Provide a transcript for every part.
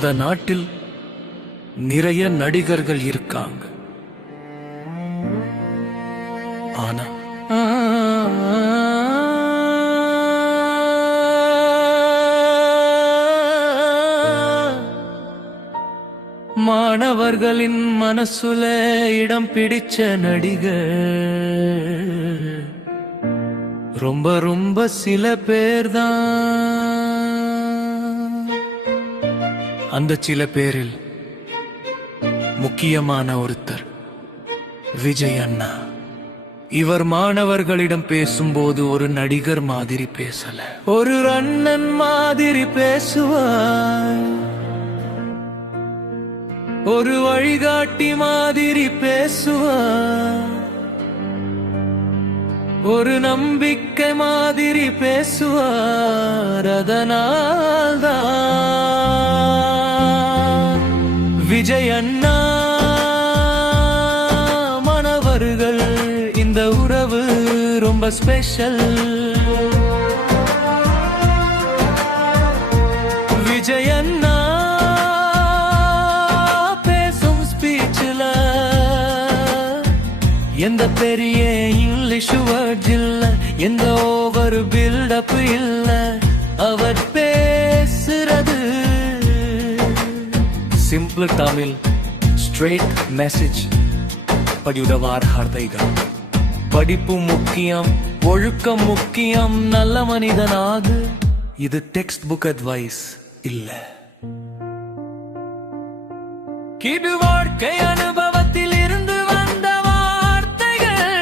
இந்த நாட்டில் நிறைய நடிகர்கள் இருக்காங்க. ஆனா மாணவர்களின் மனசுல இடம் பிடிச்ச நடிகர் ரொம்ப ரொம்ப சில பேர்தான். அந்த சில பேரில் முக்கியமான ஒருத்தர் விஜய் அண்ணா. இவர் மாணவர்களிடம் பேசும்போது ஒரு நடிகர் மாதிரி பேசல, ஒரு அண்ணன் மாதிரி பேசுவார், ஒரு வழிகாட்டி மாதிரி பேசுவார், ஒரு நம்பிக்கை மாதிரி பேசுவார். அதனால்தான் விஜய் அண்ணா மாணவர்கள் இந்த உறவு ரொம்ப ஸ்பெஷல். விஜய் அண்ணா பேசும் ஸ்பீச்ல எந்த பெரிய இங்கிலீஷ் வேர்ட்ஸ் இல்ல, எந்த ஓவர் பில்டப் இல்ல, அவர் பேசுறது சிம்பிள் தமிழ், ஸ்ட்ரெயிட் மெசேஜ். படியுடவார் ஹர்தைகள். படிப்பு முக்கியம், ஒழுக்கம் முக்கியம், நல்ல மனிதனாக. இது டெக்ஸ்ட் புக் அட்வைஸ் இல்ல, இது வாழ்க்கை அனுபவத்தில் இருந்து வந்த வார்த்தைகள்.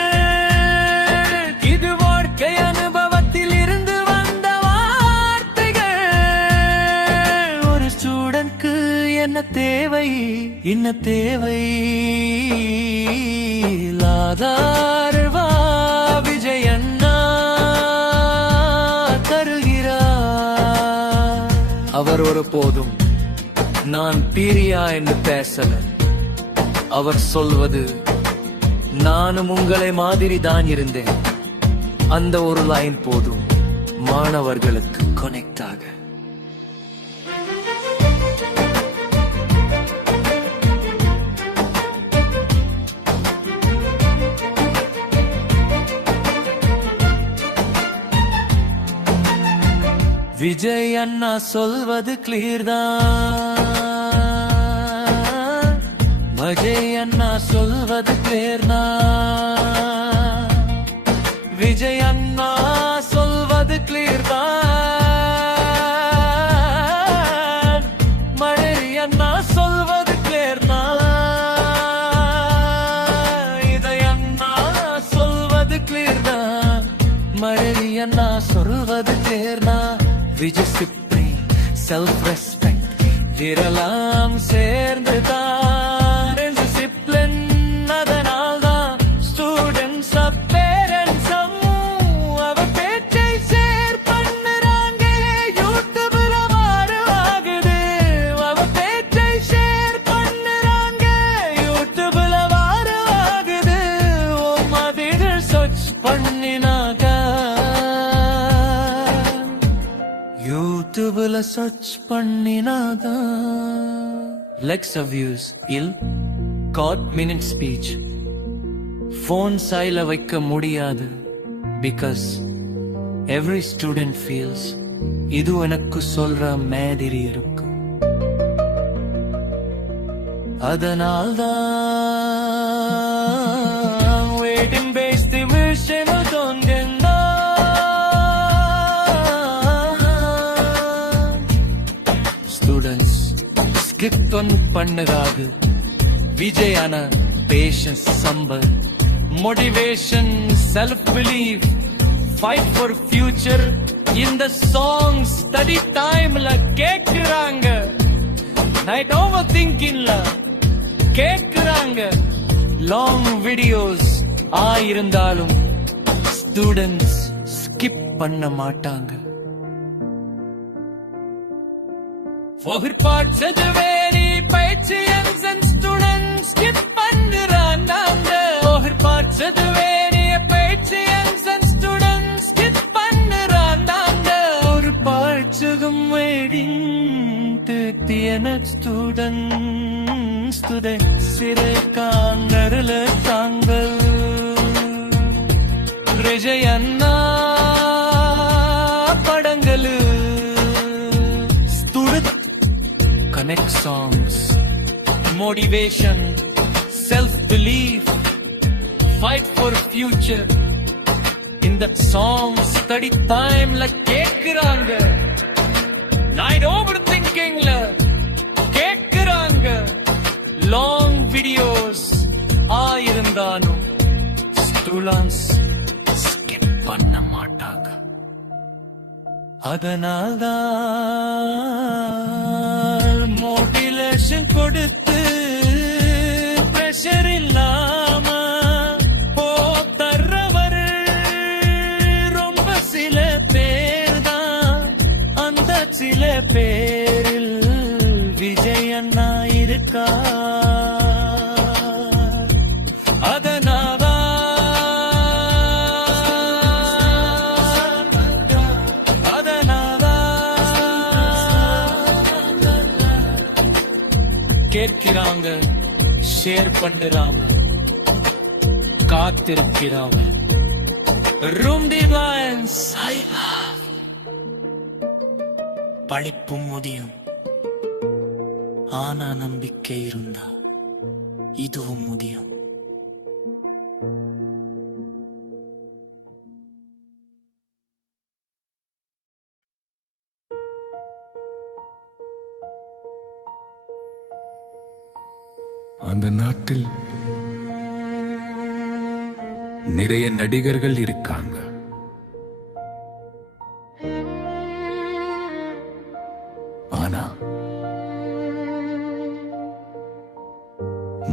இது வாழ்க்கை அனுபவத்தில் இருந்து வந்த வார்த்தைகள். ஒரு ஸ்டூடெண்ட்க்கு என்ன தேவை, என்ன தேவை, லாதார்வா விஜய் அண்ணா தருகிறார். அவர் ஒரு போதும் நான் பீரியா என்று பேசல. அவர் சொல்வது நானும் உங்களை மாதிரி தான் இருந்தேன். அந்த ஒரு லைன் போதும் மாணவர்களுக்கு கனெக்ட் ஆக. விஜய் அண்ணா சொல்வது கிளியர் தான். விஜய் அண்ணா சொல்வது கிளியர் தான். விஜய் அண்ணா சொல்வது கிளியர் தான். மழை அண்ணா சொல்வது கிளியர் தான். இதை அண்ணா சொல்வது கிளியர் தான். மழை அண்ணா சொல்வது கிளியர் தான். டிசிப்ளின், செல்ஃப் ரெஸ்பெக்ட் இதெல்லாம் சேர்ந்துதான் டிசிப்ளின். அதனால்தான் ஸ்டூடெண்ட்ஸ் பேரண்ட்ஸும் அவர் பேச்சை ஷேர் பண்ணுறாங்க. யூடியூப்ல வாருவாகுது, அவர் பேச்சை ஷேர் பண்ணுறாங்க. யூடியூப்ல வாருவாகுது. ஓ மதிகள் சர்ச் பண்ணினாங்க, யூடியூப்ல சர்ச் பண்ணினாதான். லெக்ஸ் ஆஃப் வியூஸ் இல் காட் மினிட் ஸ்பீச். போன் சைல வைக்க முடியாது. பிகாஸ் எவ்ரி ஸ்டூடெண்ட் ஃபீல்ஸ் இது எனக்கு சொல்ற மாதிரி இருக்கும். அதனால்தான் வெயிட்டிங் பேஸ் தி விஷயம் தோன்றினா ஸ்கிப் பண்ணுறாது. விஜய் அண்ணா பேஷன்ஸ், சம்பர், motivation, self believe, fight for future. இந்த சாங் ஸ்டடி டைம்ல கேட்கிறாங்க, நைட் ஓவர் திங்கிங்ல கேட்கிறாங்க. லாங் வீடியோஸ் ஆயிருந்தாலும் ஸ்டூடெண்ட்ஸ் ஸ்கிப் பண்ண மாட்டாங்க. படிச்சதுவே நீ பயிற்சி ஸ்டூடெண்ட் ஸ்கிப் பண்றாங்க. படிச்சதுவே நீ பயிற்சி ஸ்டூடெண்ட் ஸ்கிப் பண்றாங்க. ஒரு பாய்ச்சகம் வெயிட்டிங் திருப்தி என students today sire kaangarle tangal Rajayanna padangalu student connect songs motivation self belief fight for future in that song study time la கேக்குறாங்க night overthinking la கேக்குறாங்க long videos ஆயிருந்தாலும் students skip பண்ண மாட்டாங்க அதனால்தான் motivation கொடுத்து pressure இல்லாம போத்தர்றவர் ரொம்ப சில பேர் தான் அந்த சில பேரில் விஜய் அண்ணா இருக்கா கேட்கிறாங்க ஷேர் பண்றாங்க காத்திருக்கிறாங்க ரூம் டிவைன்ஸ் படிப்பு முடியும் ஆனா நம்பிக்கை இருந்தா இதுவும் முடியும் அந்த நாட்டில் நிறைய நடிகர்கள் இருக்காங்க. ஆனா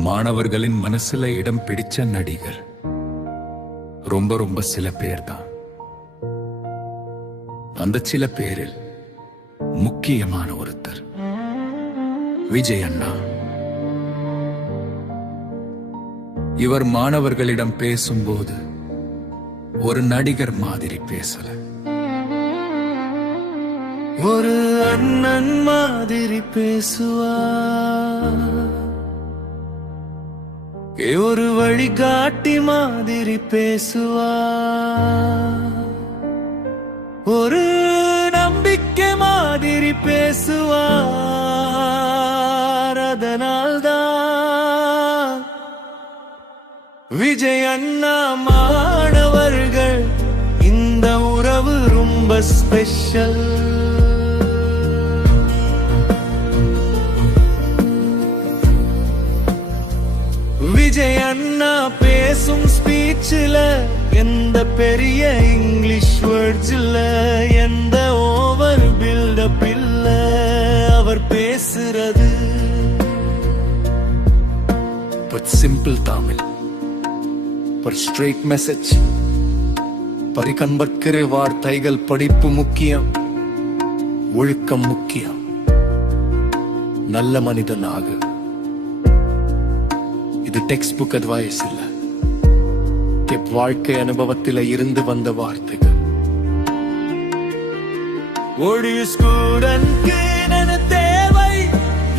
மாணவர்களின் மனசுல இடம் பிடிச்ச நடிகர் ரொம்ப சில பேர் தான். அந்த சில பேரில் முக்கியமான ஒருத்தர் விஜய் அண்ணா. இவர் மாணவர்களிடம் பேசும்போது ஒரு நடிகர் மாதிரி பேசல, ஒரு அண்ணன் மாதிரி பேசுவார், ஒரு வழிகாட்டி மாதிரி பேசுவார், ஒரு நம்பிக்கை மாதிரி பேசுவார். அதனால்தான் விஜய் அண்ணா மாணவர்கள் இந்த உறவு ரொம்ப ஸ்பெஷல். விஜய் அண்ணா பேசும் ஸ்பீச்ல எந்த பெரிய இங்கிலீஷ் வேர்ட்ஸ் இல்ல, எந்த ஓவர் பில்டப் இல்ல. அவர் பேசுறது சிம்பிள் தமிழ், ஒரு ஸ்ட்ரெயிட் மெசேஜ். பரிகண்பற்கிற வார்த்தைகள். படிப்பு முக்கியம், ஒழுக்கம் முக்கியம், நல்ல மனிதனாக. இது டெக்ஸ்ட் புக் அட்வைஸ் இல்ல, வாழ்க்கை அனுபவத்தில இருந்து வந்த வார்த்தைகள். ஒரு ஸ்டூடெண்ட்க்கு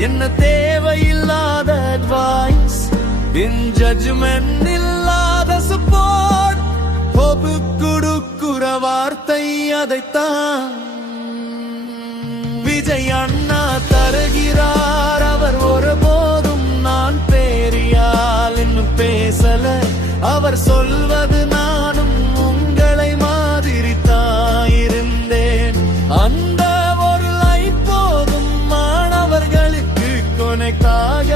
என்ன தேவை இல்லாத அட்வைஸ், இன் ஜட்ஜ்மெண்ட் இல்லாத சப்போர்ட், ஹோப் கொடுக்குற வார்த்தை அதைத்தான் விஜய் அண்ணா தருகிறார். அவர் ஒருபோதும் நான் பெரியால் இன்னும் பேசல, அவர் சொல்வது நானும் உங்களை மாதிரி தான் இருந்தேன். அந்த ஒரு லைஃப் போதும் மாணவர்களுக்கு கொனைக்காக.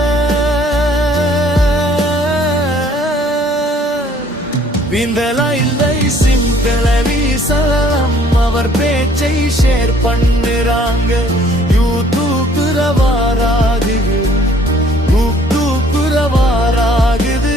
இந்த லைஃபை சிம்பிள வீசலாம், அவர் பேச்சை ஷேர் பண்ணுறாங்க. யூடியூப்ரவாராகுது, யூடியூப்ரவாராகுது.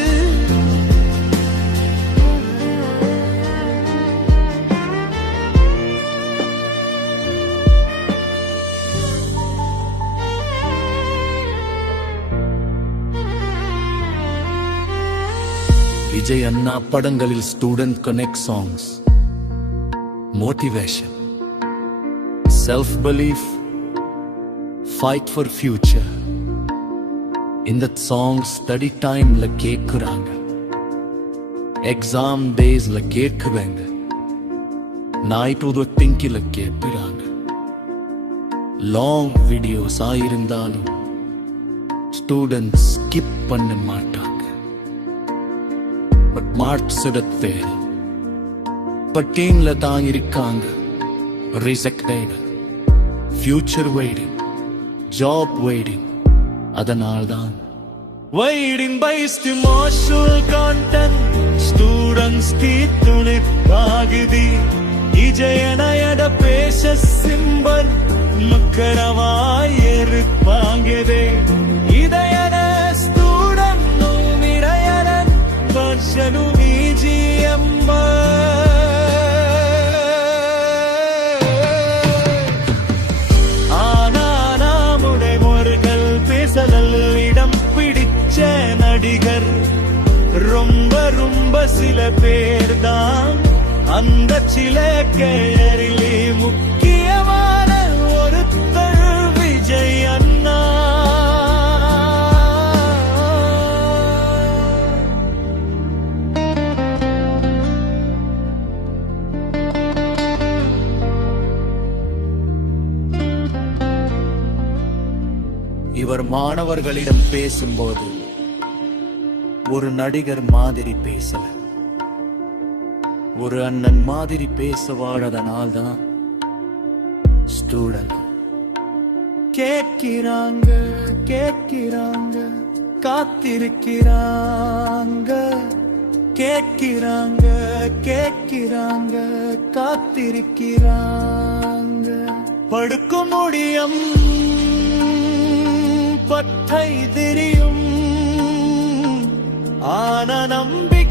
விஜய் அண்ணா படங்களில் student connect songs, motivation, self belief, fight for future. இந்த song study timeல கேக்குறாங்க, exam daysல கேக்குறாங்க, night திங்கில கேட்பிறாங்க. லாங் வீடியோஸ் ஆயிருந்தாலும் ஸ்டூடெண்ட்ஸ் ஸ்கிப் பண்ண மாட்டாங்க. பட் மார்க்ஸ் எடுத்து பட்டீன்ல தான் இருக்காங்க. Rejected, future waiting, job waiting. அதனால்தான் waiting based emotional content students की तुलित भागदी इजयनयड पेश सिंबल மக்களவாய் இருப்பாங்கதே. இதயன ஸ்டூடண்ட் நுமிரையன வருஷனு நீஜியம்ம ஆனா நாமுடை முருகல் பேசலல் இடம் பிடிச்ச நடிகர் ரொம்ப ரொம்ப சில பேர் தான். அந்த சில கேரிலே முக்கியமான ஒருத்தர் விஜய் அண்ணா. இவர் மாணவர்களிடம் பேசும்போது ஒரு நடிகர் மாதிரி பேசல, ஒரு அண்ணன் மாதிரி பேசுவாழதனால்தான் ஸ்டூடெண்ட் கேட்கிறாங்க கேட்கிறாங்க காத்திருக்கிறாங்க, கேட்கிறாங்க கேட்கிறாங்க காத்திருக்கிறாங்க. படுக்கும் முடியும் பட்டை தெரியும், ஆன நம்பி